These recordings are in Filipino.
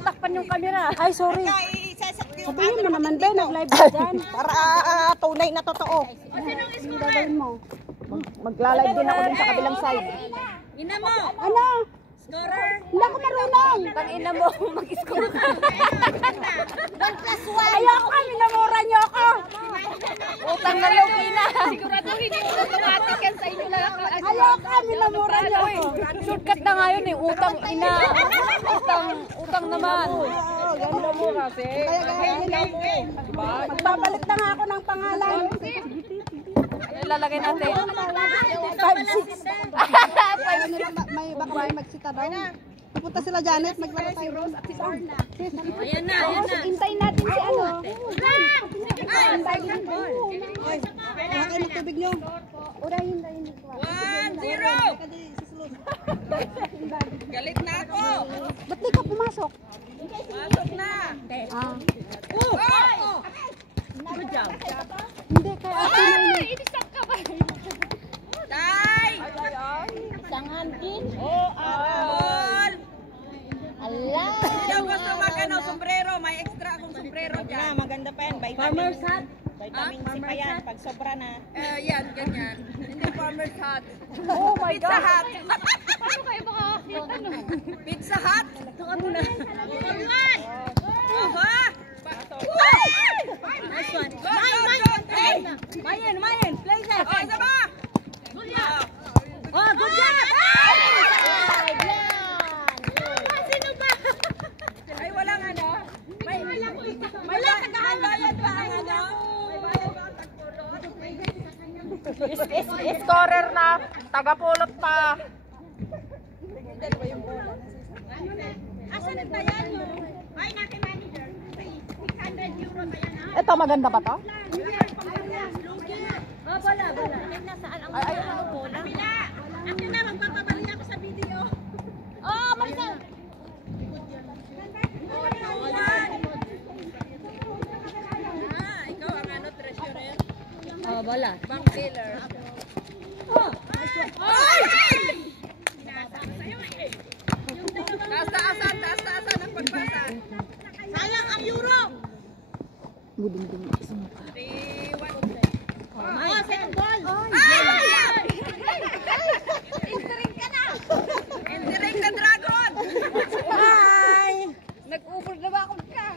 Takpan yung camera. Ay, sorry. Sabihin mo naman, Ben, nag-live ka dyan. Para tunay na totoo. Ano gagawin mo? Magla-live din ako dun sa kabilang side. Ina mo! Ano? Scorer! Hindi ako marunong. Tang-ina mo, mag-score ka. Ayoko ka, minamura niyo ako. Utang na lugi na. Siguraduhin yung automatic yan sa inyo lang. Ayoko ka, minamura niyo ako. Shortcut na nga yun eh. Utang ina. Utang naman. Ganda mo kasi. Magpapalit na nga ako ng pangalan. Ano ilalagay natin? 5-6. Baka may magsita daw. Pupunta sila Janet, maglaro tayo. Ayan na, ayan na. Hintayin natin si ano. Wala kayo ng tubig nyo. Urahin tayo nito. 1-0! Galit na ako. Ba't di ka pumasok? Pasok na. Good job. Hindi, kaya ako na ini. Inisap ka ba? Tay! Sangan din. All! Ala. Yung gusto mag-ano, sombrero. May extra akong sombrero dyan. Maganda pa yan. Farmer's hat. Vitamin C pa yan. Pag sobra na. Yan, ganyan. Hindi farmer's hat. Oh my Pizza God. Hut. Paano kayo makakakit? Pizza Hut? Tunga mo na. Aha! Nice one. Go, go, go. Mayan, play that. Oh, isa ba? Oh, good job. Sino ba? Ay, walang ano? May bayad ba ang ano? Scorer na. Tagapulot pa. Asan ang tayan mo? Ay, natin manager. 600 euro tayan ha? Ito, maganda ba to? Oh, wala. Nasaan ang bola? Bila! Akin na, magpapabalik ako sa video. Oh, Marcel! Ikaw ang ano, treasurer? Oh, bola. Bank dealer. Taas-taasan ang pagbasa. Sayang ang euro! Buding-ding. 3-1. Oh, second goal. Entering ka na! Entering the dragon! Hi. Nag-ubol na ba ako ka?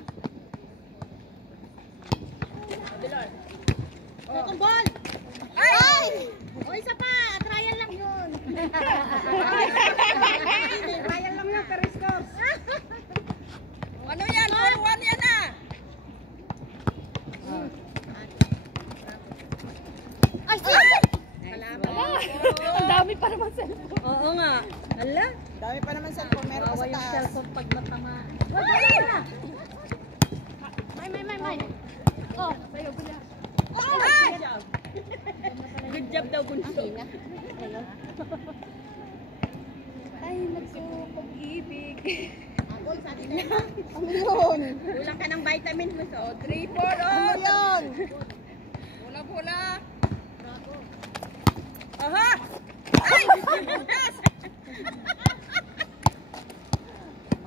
Second goal. Ay! O, isa pa. Trial lang yun. Trial lang yun, pero scores. Ano yan? 4-1 yan ah! Ay, Ang dami pa naman cellphone. oo nga. Hala. Dami pa naman cellphone. Meron pa sa taas. Cellphone pag matama. May. Oh, sayo pala. Ay! Good job daw, bunso. Ay, nagsupag-ibig. Ano yun? Kulang ka ng vitamin mo. So, 3-4 Ano yun? Pula-pula. Aha! Ay! Bukas!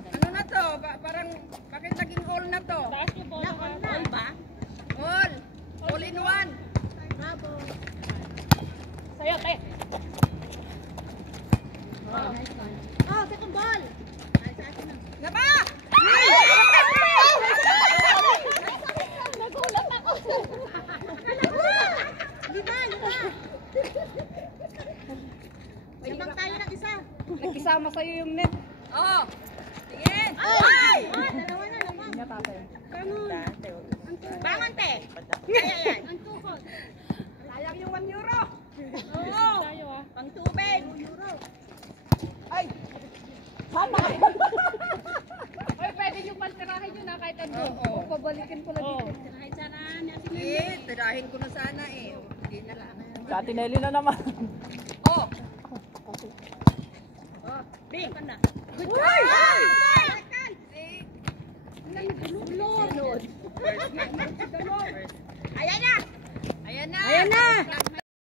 Ano na to? Parang, bakit naging all na to? All ba? All! All in one! Bravo. Sayo, kaya. Oh, second ball. Na ba? Nagulat ako. Liba. Sabang tayo ng isa. Nagkisama sa'yo yung net. Oo. Sige. Ay! Dalawa na naman. Bangon, te. Kaya yan. Sayang yung 1 euro. Oo. Pang tubig. Ay! Sana! Oy, pwede yung pantirahin yun na kahit ano. Oo. Pabalikin ko lang dito. Tirahin sana. Eh, tirahin ko na sana eh. Hindi na lang. Sa Tinelli na naman.